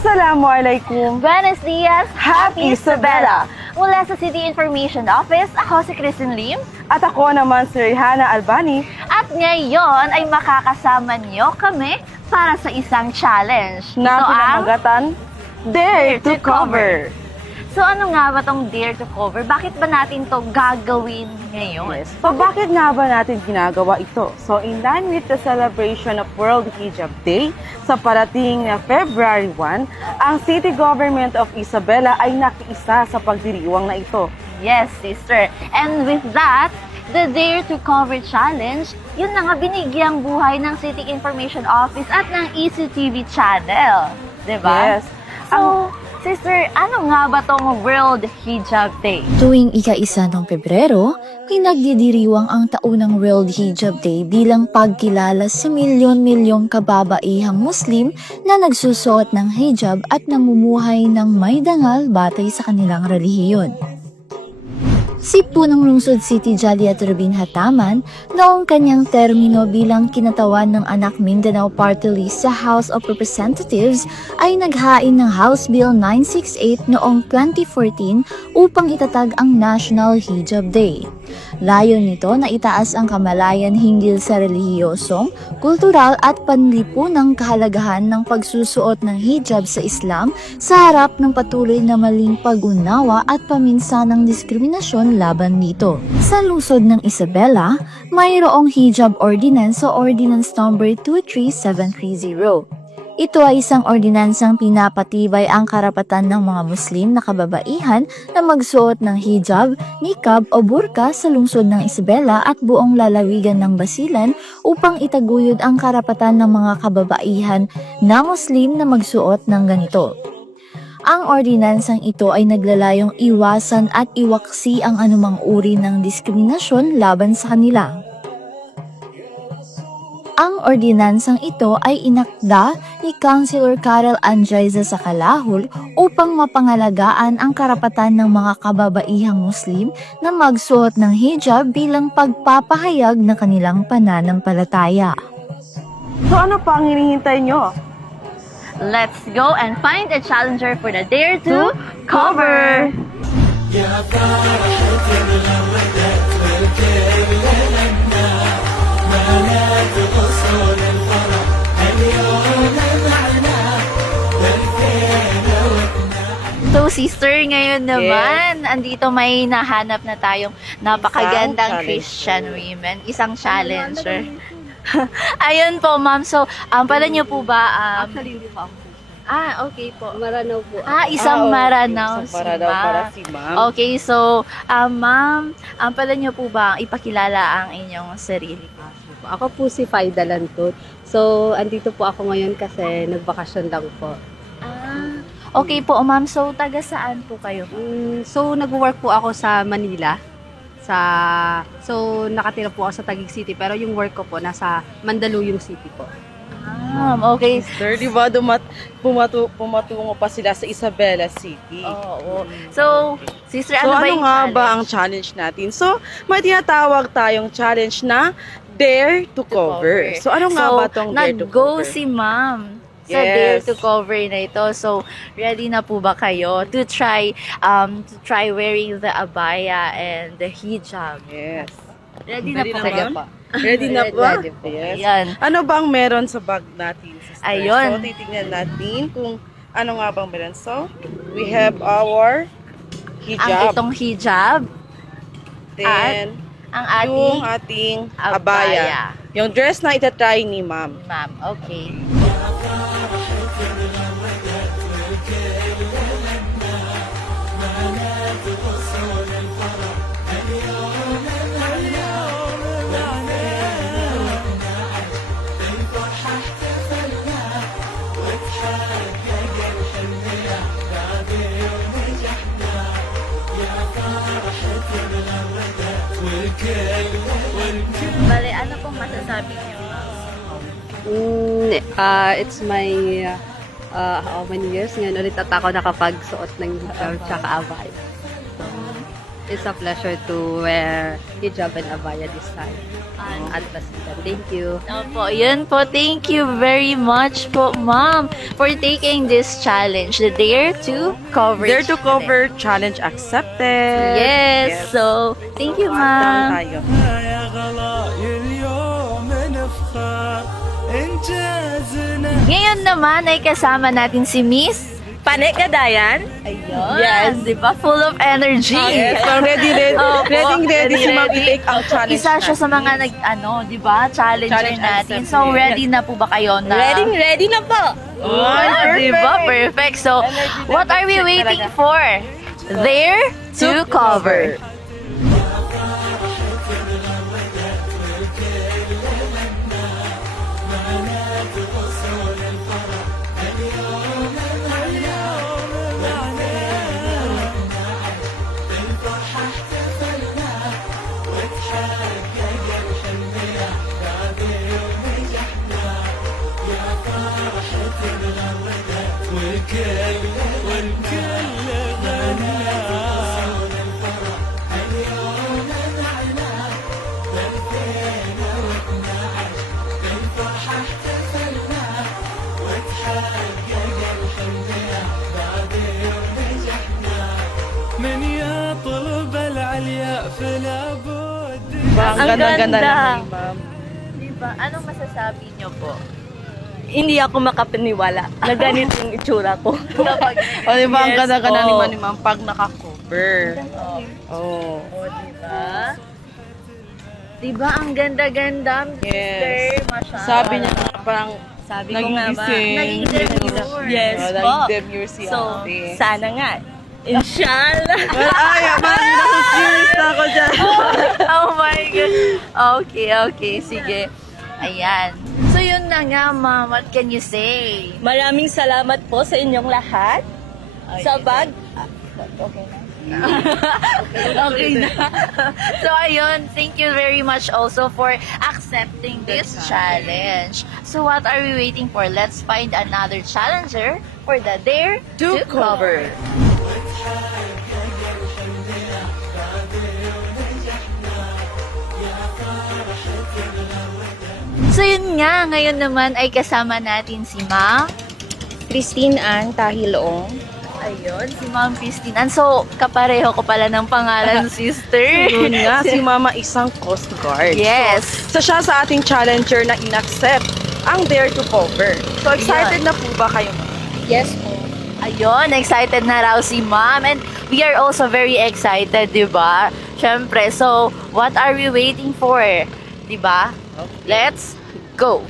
Assalamualaikum. Buenos dias, Happy Isabela. Mula sa City Information Office, ako si Kristen Lim. At ako naman si Rihanna Albani. At ngayon ay makakasama niyo kami para sa isang challenge. Na Ito ang pinamagatan, Dare to Cover. So ano nga ba tong Dare to Cover? Bakit ba natin to gagawin ngayon? So bakit nga ba natin ginagawa ito? So in line with the celebration of World Hijab Day sa parating na February 1, ang City Government of Isabela ay nakiisa sa pagdiriwang na ito. Yes, sister. And with that, the Dare to Cover Challenge, yun na nga binigyang buhay ng City Information Office at ng ECTV Channel. Diba? Yes. So, sister, ano nga ba tong World Hijab Day? Tuwing ika-1 ng Pebrero, pinagdidiriwang ang taunang World Hijab Day bilang pagkilala sa milyon-milyong kababaihang Muslim na nagsusuot ng hijab at namumuhay ng may dangal batay sa kanilang relihiyon. Si punong lungsod City Jaliat Rubin Hataman noong kanyang termino bilang kinatawan ng anak Mindanao Party List sa House of Representatives ay naghain ng House Bill 968 noong 2014 upang itatag ang National Hijab Day. Layon nito na itaas ang kamalayan hinggil sa relihiyosong, kultural at panlipunang kahalagahan ng pagsusuot ng hijab sa Islam sa harap ng patuloy na maling pag-unawa at paminsanang diskriminasyon laban dito. Sa lungsod ng Isabela, mayroong Hijab Ordinance o Ordinance Number 23730. Ito ay isang ordinansang pinapatibay ang karapatan ng mga Muslim na kababaihan na magsuot ng hijab, niqab o burka sa lungsod ng Isabela at buong lalawigan ng Basilan upang itaguyod ang karapatan ng mga kababaihan na Muslim na magsuot ng ganito. Ang ordinansang ito ay naglalayong iwasan at iwaksi ang anumang uri ng diskriminasyon laban sa kanila. Ang ordinansang ito ay inakda ni Councilor Karel Anjaiza sa Calahul upang mapangalagaan ang karapatan ng mga kababaihang Muslim na magsuot ng hijab bilang pagpapahayag ng kanilang pananampalataya. So ano pa ang hinihintay nyo? Let's go and find a challenger for the Dare to Cover! So sister, ngayon naman, andito may nahanap na tayong napakagandang Isang Christian women, isang challenger. Ayun po ma'am, so pala niyo po ba? Actually, hindi po ako. Okay po. Maranaw po. Isang Maranaw Isang Maranaw para si ma'am. Okay, so ma'am, pala niyo po ba ipakilala ang inyong sarili? Ako po si Faida Lantot. So, andito po ako ngayon kasi nagbakasyon lang po. Okay po ma'am, so taga saan po kayo? So, nag-work po ako sa Manila. So, nakatira po ako sa Taguig City. Pero yung work ko po, nasa Mandaluyong City po. Okay. Sister, di ba pumatungo pa sila sa Isabela City? Oo. So, sister, So ano ba ano yung nga challenge? ba ang challenge natin? So, may tinatawag tayong challenge na Dare to Cover. So ano nga ba tong Dare to nag-go Cover? si ma'am sa Yes. Dare to Cover na ito. So, ready na po ba kayo to try wearing the abaya and the hijab? Yes. Ready na Ready po na kayo? ba? Ready na ba? Ready po. Yes. Ayan. Ano bang meron sa bag natin, sister? Ayun. So, titignan natin kung ano nga bang meron. So, we have our Ang hijab. itong hijab, Then, ang yung ating ating abaya. Yung dress na itatry ni ma'am. ma'am. Okay. Bale, ano pong masasabi niyo? It's my how many years ngayon ulit at ako nakapagsuot ng hijab tsaka abaya. It's a pleasure to wear hijab and abaya this time. At Basilan. Thank you. Opo, yun po. Thank you very much po, ma'am, for taking this challenge. The Dare to Cover. Dare to Cover challenge accepted. Yes. So, thank you, Down ma'am. tayo. يا غلاي اليوم نفخر انجازنا. Ngayon naman ay kasama natin si Miss Pane Kadayan. Ayun. Yes. Di ba? Full of energy. Yes, so ready Opo, ready si Ma'am ready. i-take ang challenge Isa siya sa natin. mga di ba? Challenger Challenge natin. accepted. So, ready na po ba kayo na? Ready na po. Di ba? Perfect. So, what are we waiting for? There to cover. من يطلب العليا فلا بد. Ang Ang ganda-ganda ganda. naman ni Ma'am. Di ba? Anong masasabi niyo po? Hindi ako makapaniwala na ganito yung itsura ko. Kapag, O, di ba? Ang Yes, ganda-ganda po. ni Ma'am pag naka-cover. Oh. di ba? Di ba? Ang ganda-ganda, Mr. Yes. Masyado. Sabi niya na parang Sabi ko naging nga ba. gising. Naging demure. Yes Oh, po. naging demure si So, ate. sana nga. Inshallah. Ay, parang nasa-serious na ako dyan. Oh my God. Okay. Sige. Ayan. So, yun na nga, ma'am. What can you say? Maraming salamat po sa inyong lahat. Sa bag. Okay na. Okay na. So, ayun. Thank you very much also for accepting this challenge. So, what are we waiting for? Let's find another challenger for the Dare to Cover. So, yun nga. Ngayon naman ay kasama natin si Ma'am Christine Ann Tahiloong. Ayun, si Ma'am Christine. So, kapareho ko pala ng pangalan, sister. Yun nga, si Mama isang Coast Guard. Yes. So, siya sa ating challenger na inaccept ang Dare to Cover. So, excited na po ba kayo? Yes po. Ayun, excited na raw si Ma'am. And we are also very excited, di ba? Siyempre, so, what are we waiting for? Di ba? Let's go!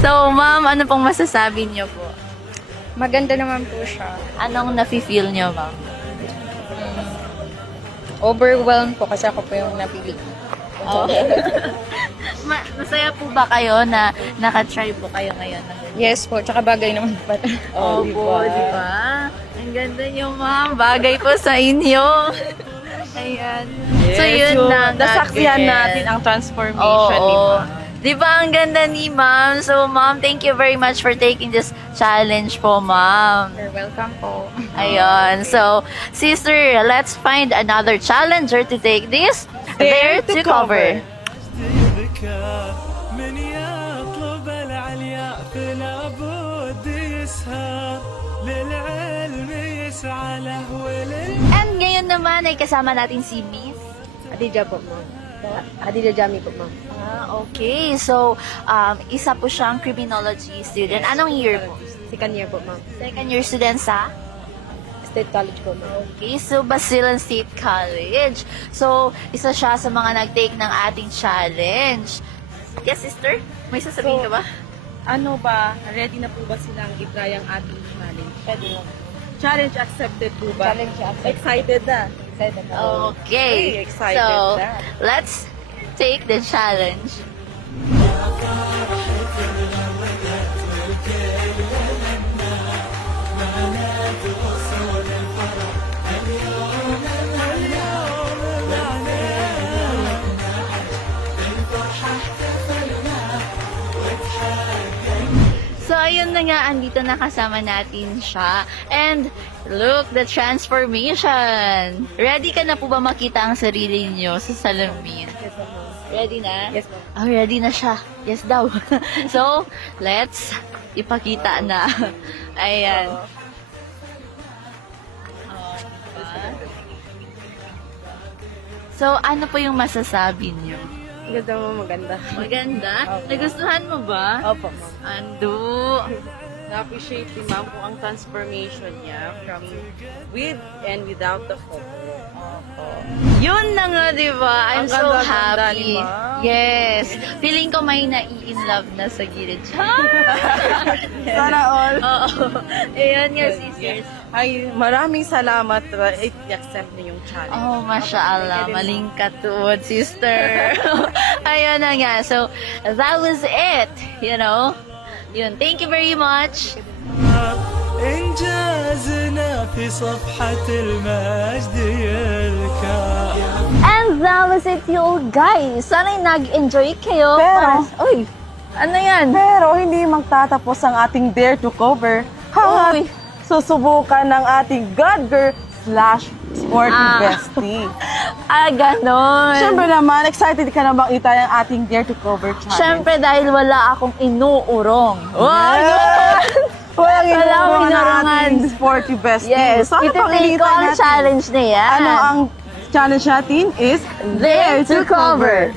So, ma'am, ano pong masasabi niyo po? Maganda naman po siya. Anong nafe-feel niyo, ma'am? Overwhelmed po kasi ako po yung napili. Oh. Masaya po ba kayo na nakatry po kayo ngayon? Yes po, tsaka bagay naman po. Opo, di ba? Ang ganda niyo, ma'am. Bagay po sa inyo. Ayan. So, yun na nga, Nasaksihan girl. natin ang transformation ni Oo. Ma'am. Di ba ang ganda ni ma'am? So, ma'am, thank you very much for taking this challenge po, ma'am. You're welcome po. Ayun. So, sister, let's find another challenger to take this Dare to Cover. يذكر من يطلب العليا فلا بد يسهر للعلم يسعى له ولل. And ngayon naman ay kasama natin si Miss. Adija po, ma'am. Adija Jami po, ma'am. Okay. So, isa po siyang criminology student. Anong year po? Second year po, ma'am. Second year student sa? State College po, ma'am. Okay, so Basilan State College. So, isa siya sa mga nag-take ng ating challenge. Yes, sister? May sasabihin ka ba? Ano ba, ready na po ba silang i-try ang ating challenge? Pwede mo. Challenge accepted po ba? Challenge accepted. Excited na? Excited na. Okay. Hey, excited So, na. let's take the challenge. So, ayun na nga, andito na kasama natin siya. And, look, the transformation! Ready ka na po ba makita ang sarili niyo sa salamin? Yes, ma'am. Ready na? Yes, ma'am. Oh, ready na siya. Yes daw. So, let's ipakita na. Ayan. So, ano po yung masasabi niyo? Ganda mo, maganda. Maganda? Opo. Nagustuhan mo ba? Opo, ma'am. Ando. Na-appreciate ni ma'am po ang transformation niya from with and without the cover. Yun na nga, di ba? I'm Ang so ganda-ganda happy. ni Ma'am. Yes. Feeling ko may nai-in love na sa gilid. Sana all. Oo. Ayan nga, sisters. Ay, maraming salamat. I-accept niyo yung challenge. Oh, mashallah. Maling katuod, sister. Ayun na nga. So, that was it. You know? Yun. Thank you very much. إنجازنا في صفحة المجد يذكر. And that was it, you guys. Sana'y nag-enjoy kayo. Pero- Uy, ano yan? Pero hindi magtatapos ang ating Dare to Cover. Uy. Susubukan ng ating God Girl / Sporty Bestie. Ganon. Siyempre naman, excited ka na bang itay ang ating Dare to Cover challenge? Siyempre, dahil wala akong inuurong. Walang Wala akong inuurong ang inuurongan. ating Sporty Bestie. Yes, So, ano pang itutuloy ko hinihintay ang natin? challenge na yan. Ano ang challenge natin is Dare to Cover.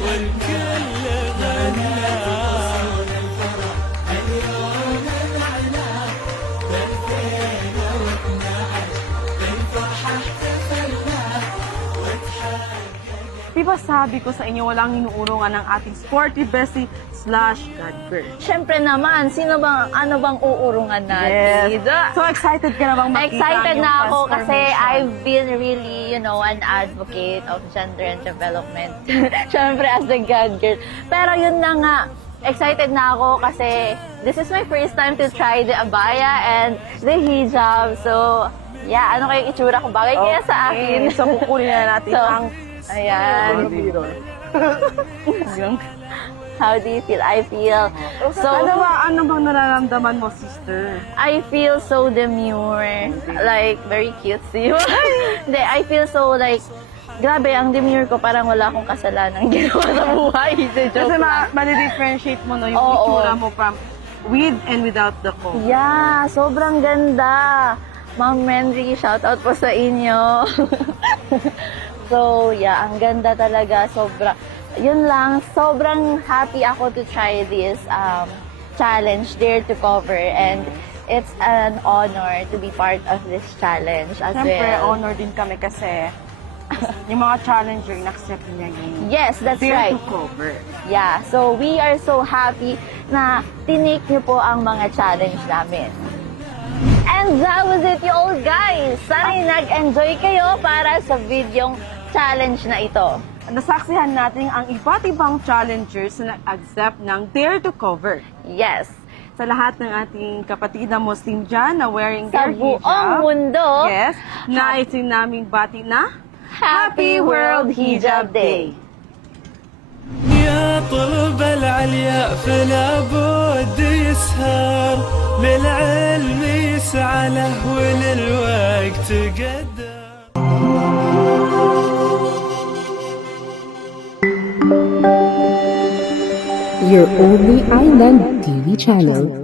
والكل غنى. Di ba sabi ko sa inyo, walang inuurungan ng ating Sporty Bestie / God Girl. Siyempre naman, ano bang uurungan natin? So excited ka na bang makita Excited yung na ako kasi transformation? I've been really, an advocate of gender and development. Siyempre, as a God girl. Pero yun na nga, excited na ako kasi this is my first time to try the abaya and the hijab. So, yeah, ano kayo itsura ko? Bagay kaya sa akin. So kukunin na natin So, ang Ayan. How do you feel? I feel so... ano bang nararamdaman mo, sister? I feel so demure. Like, very cutesy. Hindi, I feel so like, grabe, ang demure ko, parang wala akong kasalanan ginawa sa buhay. Joke Kasi lang. ma-differentiate mo no, yung Oo. itsura mo from with and without the cover. Yeah, sobrang ganda. Ma'am Menry, shout out po sa inyo. So, yeah, ang ganda talaga. Yun lang, sobrang happy ako to try this challenge, Dare to Cover. And it's an honor to be part of this challenge as Siyempre, well. honor din kami kasi yung mga challenger, in-accept niya yung Yes, that's Dare right. to Cover. Yeah, so we are so happy na tinake niyo po ang mga challenge namin. And that was it, you all guys. Sana'y nag-enjoy kayo para sa videong challenge na ito. Nasaksihan natin ang iba't ibang challengers na nag-accept ng Dare to Cover. Yes, Sa lahat ng ating kapatid na Muslim dyan na wearing sa their buong hijab. mundo, Yes, nais din naming bati na Happy World Hijab Day! يا طلب العليا فلا بد يسهر للعلم يسعى له وللوقت قدر. Your only island TV channel